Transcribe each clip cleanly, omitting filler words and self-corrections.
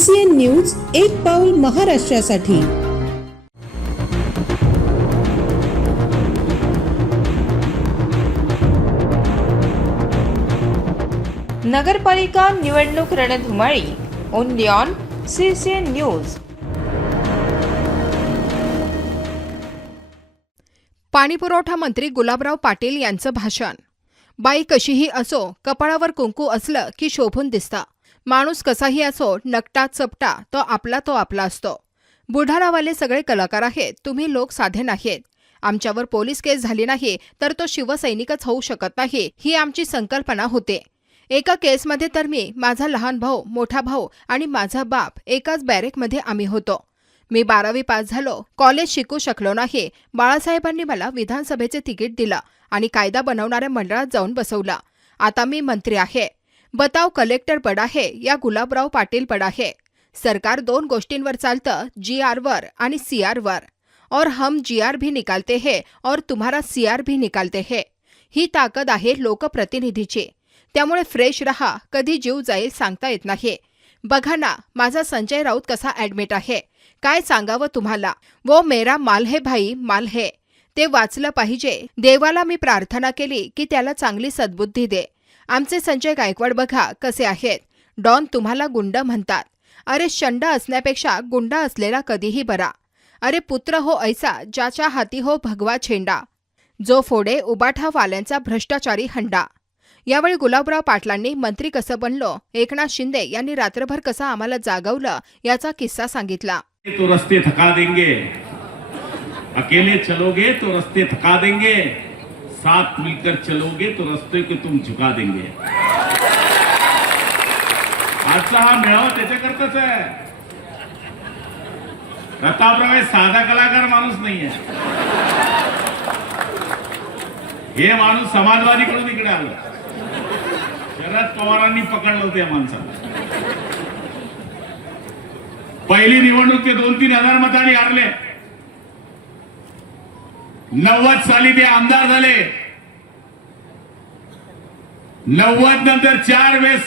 CCN news, एक पाऊल महाराष्ट्रासाठी। नगरपालिका निवडणूक रणधुमाळी ओनली ऑन CCN न्यूज। पाणीपुरवठा मंत्री गुलाबराव पाटील यांचं भाषण। बाई कशीही असो, कपाळावर कुंकू असलं की शोभून दिसतं। माणूस कसाही असो, नकटा चपटा तो आपला असतो। बुलढाणावाले सगळे कलाकार आहेत, तुम्ही लोक साधे नाहीत। आमच्यावर पोलीस केस झाली नाही तर तो शिवसैनिकच होऊ शकत नाही, ही आमची संकल्पना होते। एका केसमध्ये तर मी, माझा लहान भाऊ, मोठा भाऊ आणि माझा बाप एकाच बॅरेकमध्ये आम्ही होतो। मी 12वी पास झालो, कॉलेज शिकू शकलो नाही। बाळासाहेबांनी मला विधानसभेचे तिकीट दिलं आणि कायदा बनवणाऱ्या मंडळात जाऊन बसवलं। आता मी मंत्री आहे। बताव कलेक्टर बडा है या गुलाबराव पाटील बडा है। सरकार दोन गोष्टींवर चालतं, GR वर आणि CR वर। और हम GR भी निकालते हैं और तुम्हारा CR भी निकालते हैं। ही ताकद आहे लोकप्रतिनिधीची। त्यामुळे फ्रेश रहा, कधी जीव जाईल सांगता येत नाही। बघा ना, माझा संजय राऊत कसा ॲडमिट आहे, काय सांगावं तुम्हाला। वो मेरा माल है भाई, माल है। ते वाचलं पाहिजे। देवाला मी प्रार्थना केली की त्याला चांगली सद्बुद्धी दे। आमचे संजय गायकवाड बघा कसे आहेत। डॉन तुम्हाला गुंड म्हणतात। अरे शंड असण्यापेक्षा गुंड असलेला कधीही बरा। अरे पुत्र हो ऐसा, ज्याच्या हाती हो भगवा झेंडा। जो फोडे उबाठावाल्यांचा भ्रष्टाचारी हंडा। यावेळी गुलाबराव पाटलांनी मंत्री कसं बनलो, एकनाथ शिंदे यांनी रात्रभर कसं आम्हाला जागवलं याचा किस्सा सांगितला। तो रस्ते थका देंगे, अकेले चलोगे तो रस्ते थका देंगे, साथ मिलकर चलोगे तो रस्ते को तुम झुका देंगे। आजचा हा मेळावा त्याच्याकरताच आहे। प्रतापराव साधा कलाकार माणूस नाहीये। हे माणूस समाजवादीकडून इकडे आलं। शरद पवारांनी पकडलं होतं या माणसाला। पहिली निवडणूक ते 2-3 हजार मतांनी हारले। 90 साली ते आमदार झाले। 90 नंतर 4 वेळेस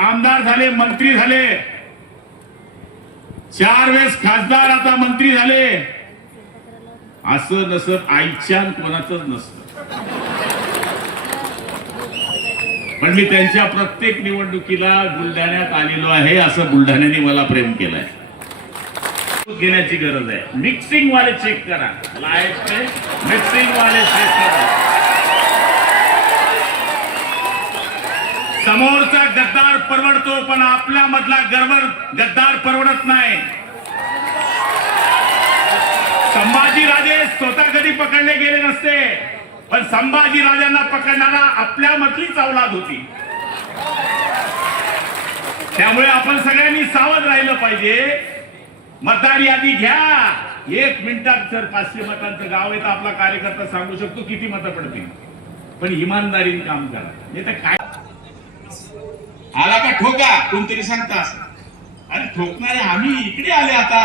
आमदार झाले, मंत्री झाले। 4 वेळेस खासदार, आता मंत्री झाले। असं नसत आईच्या कोणाचंच नसतं। पण मी त्यांच्या प्रत्येक निवडणुकीला बुलढाण्यात आलेलो आहे, असं बुलढाण्याने मला प्रेम केलंय। घेण्याची गरज आहे। मिक्सिंग वाले चेक करा, लाईट मिक्सिंग वाले चेक करा। समोरचा गद्दार परवडतो, पण आपल्या मधला गद्दार परवडत नाही। संभाजी राजे स्वतः कधी पकडले गेले नसते, पण संभाजी राजांना पकडणारा आपल्या मधलीच औलाद होती। त्यामुळे आपण सगळ्यांनी सावध राहिलं पाहिजे। मतदार यादी घ्या। 1 मिनिटात जर 500 मतांचं गाव आहे तर आपला कार्यकर्ता सांगू शकतो किती मतं पडतील, पण इमानदारीने काम करा। नाही तर काय आला का ठोका, कोणतरी सांगता अरे ठोकणारे आम्ही इकडे आले। आता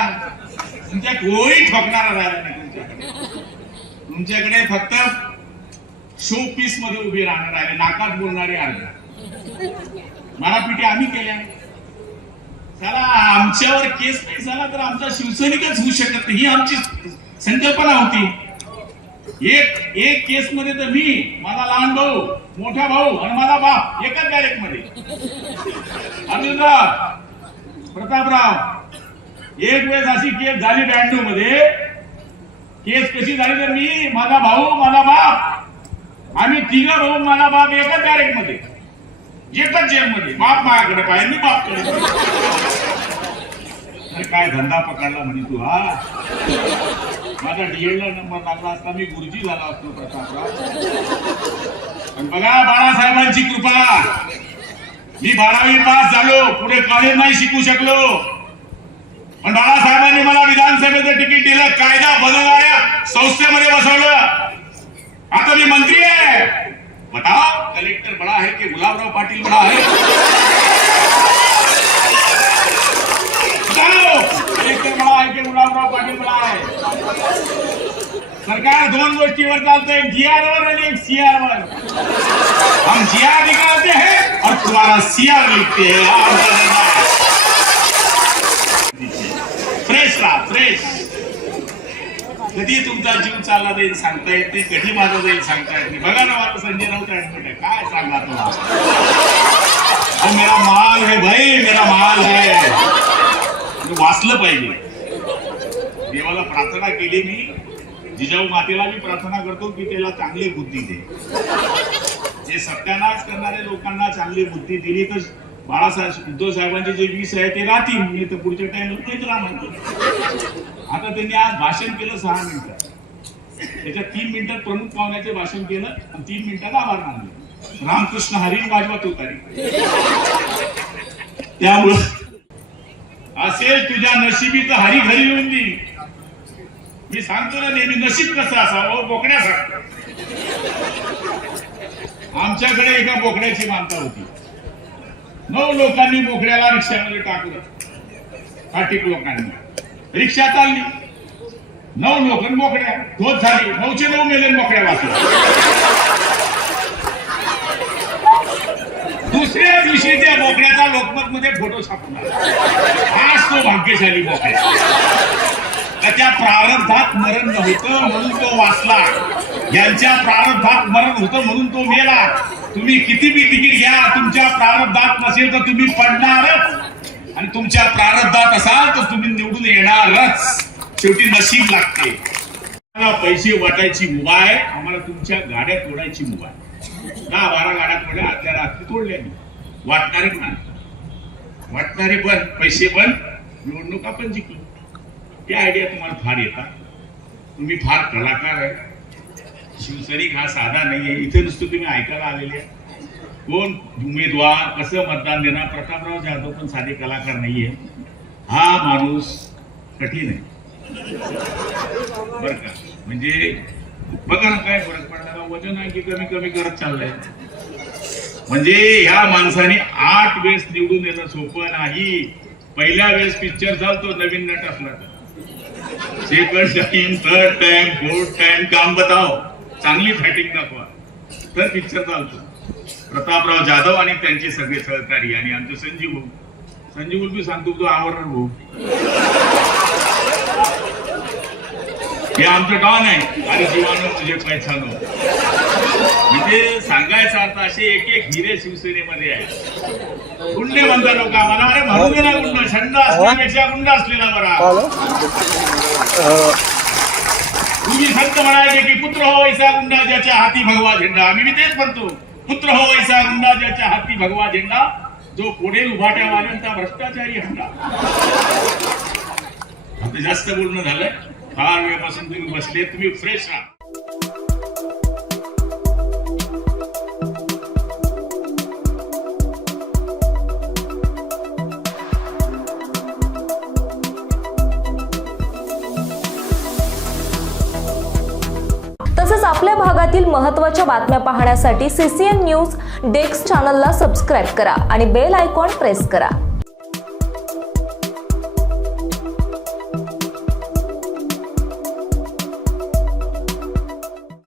तुमच्या कोणी ठोकणारा राहिला नाही। तुमच्याकडे फक्त शो पीस मध्ये उभे राहणार आहे, नाकात बोलणारे आहे। मारापिटी आम्ही केल्या। चला आमच्यावर केस नाही झाला तर आमचा शिवसैनिकच होऊ शकत नाही, ही आमची संकल्पना होती। एक केस मध्ये तर मी, माझा लहान भाऊ, मोठा भाऊ आणि माझा बाप एकाच बॅरेक मध्ये। अर्जुनराव, प्रतापराव, एक वेळेस अशी केस झाली 92 मध्ये। केस कशी झाली तर मी, माझा भाऊ, माझा बाप, आम्ही 3 भाऊ, माझा बाप एकाच बॅरेक मध्ये, एकच जेल मध्ये। बाप माझ्याकडे पाहिजे, मी बापकडे। अरे काय धंदा पकडला म्हणे तू हा। माझा DED ला नंबर लागला असता मी गुरुजी झाला असतो प्रतापराव। पण बघा बाळासाहेबांची कृपा, मी 12वी पास झालो, पुढे कॉलेज नाही शिकू शकलो, पण बाळासाहेबांनी मला विधानसभेचं तिकीट दिलं, कायदा बनवणाऱ्या संस्थेमध्ये बसवलं। आता मी मंत्री आहे। बताओ कलेक्टर बड़ा है कि गुलाबराव पाटिल बड़ा है? बताओ कलेक्टर बड़ा है कि गुलाबराव पाटिल बड़ा है? सरकार 2 गोष्टीवर चालते, एक GR वर आणि एक CR वर। हम GR निकालते हैं और तुम्हारा CR लिखते हैं। कधी तुमचा जीव चालला जाईल सांगता येत नाही, कधी माझा जाईल सांगता येत नाही. बघा ना माझं संजय राऊत ऍडमिट आहे, काय सांगा तो मेरा माल है भाई, मेरा माल है. वाचलं पाहिजे. देवाला प्रार्थना केली मी, जिजाऊ मातेला मी प्रार्थना करतो की त्याला चांगली बुद्धी दे. जे सत्यानाश करणाऱ्या लोकांना चांगली बुद्धी दिली तर बाळासाहेब उद्धव साहेबांचे जे 20 आहे ते राहतील, मी तर पुढच्या टाइमला तेच राहणार. आता त्यांनी आज भाषण केलं 6 मिनिटं, त्याच्यात 3 मिनिटात प्रमुख पाहुण्याचे भाषण केलं आणि 3 मिनिटात आभार मानले. रामकृष्ण हरी वाजवत होता. त्यामुळं असेल तुझ्या नशिबी तर हरी घरी येऊन देईल. मी सांगतो ना नेहमी, नशीब कसं असावं बोकड्यासारखं. आमच्याकडे एका बोकड्याची मानता होती. 9 लोकांनी बोकड्याला रिक्षामध्ये टाकलं. फाटिक लोकांनी रिक्षा चालली, 9 लोक बोकड्या धोत झाली, 9चे 9 मेले बोकड्या वाचल्या. दुसऱ्या दिवशी त्या बोकड्याचा लोकमत मध्ये फोटो छापून आज तो भाग्यशाली बोकड्या. त्याच्या प्रारब्धात मरण नव्हतं म्हणून तो वाचला, यांच्या प्रारब्धात मरण होतं म्हणून तो मेला. तुम्ही किती बी तिकीट घ्या, तुमच्या प्रारब्धात नसेल तर तुम्ही पडणारच, आणि तुमच्या प्रारब्धात असाल तर तुम्ही निवडून येणारच. शेवटी नशीब लागते. पैसे वाटायची मुभा आहे, आम्हाला तुमच्या गाड्या तोडायची मुभा आहे. 10-12 गाड्या तोडल्या, आदल्या रात्री तोडल्या. वाटणारे पण वाटणारे पण, पैसे पण, निवडणूक आपण जिंकलो. त्या आयडिया तुम्हाला फार येतात. तुम्ही फार कलाकार आहे. शिवसैनिक हा साधा नाहीये. इथे नुसतं तुम्ही ऐकायला आलेले. कोण उमेदवार कसं मतदान देणार, प्रतापराव जाधव पण साधे कलाकार नाहीये. हा माणूस कठीण आहे बर का. म्हणजे बघा ना काय फरक पडणार. वजन आहे की कमी कमी करत चाललंय. म्हणजे ह्या माणसाने 8 वेळेस निवडून येणं सोपं नाही. पहिल्या वेळेस पिक्चर चालतो नवीन नट असला तर, second time, third time, fourth time काम बताओ, चांगली फायटिंग दाखवा तर पिक्चर चालतो. प्रतापराव जाधव आणि त्यांचे सगळे सहकारी आणि आमचे संजीव भाऊ बी सांगतो तो आवडणार भाऊ. हे आमचं डॉन आहे आणि जीवानो तुझे पैसानो. म्हणजे सांगायचा अर्थ असे एक हिरे शिवसेनेमध्ये आहे. गुंडे म्हणता लोक आम्हाला, अरे म्हणून दे ना गुंड, छंद असण्यापेक्षा गुंड असलेला बरा. तुम्ही संत म्हणायचे की पुत्र हो ऐसा गुंडा ज्याच्या हाती भगवा झेंडा. आम्ही तेच म्हणतो, पुत्र हो ऐसा गुंडा ज्याच्या हाती भगवा झेंडा, जो पुढे उभाट्या वाल्यांचा भ्रष्टाचारी हंडा. आता जास्त बोलणं झालंय. फार वेळपासून तुम्ही बसले, तुम्ही फ्रेश राहा. तसेच आपल्या भागातील महत्त्वाच्या बातम्या पाहण्यासाठी CCN न्यूज डेस्क चॅनलला सबस्क्राईब करा आणि बेल आयकॉन प्रेस करा.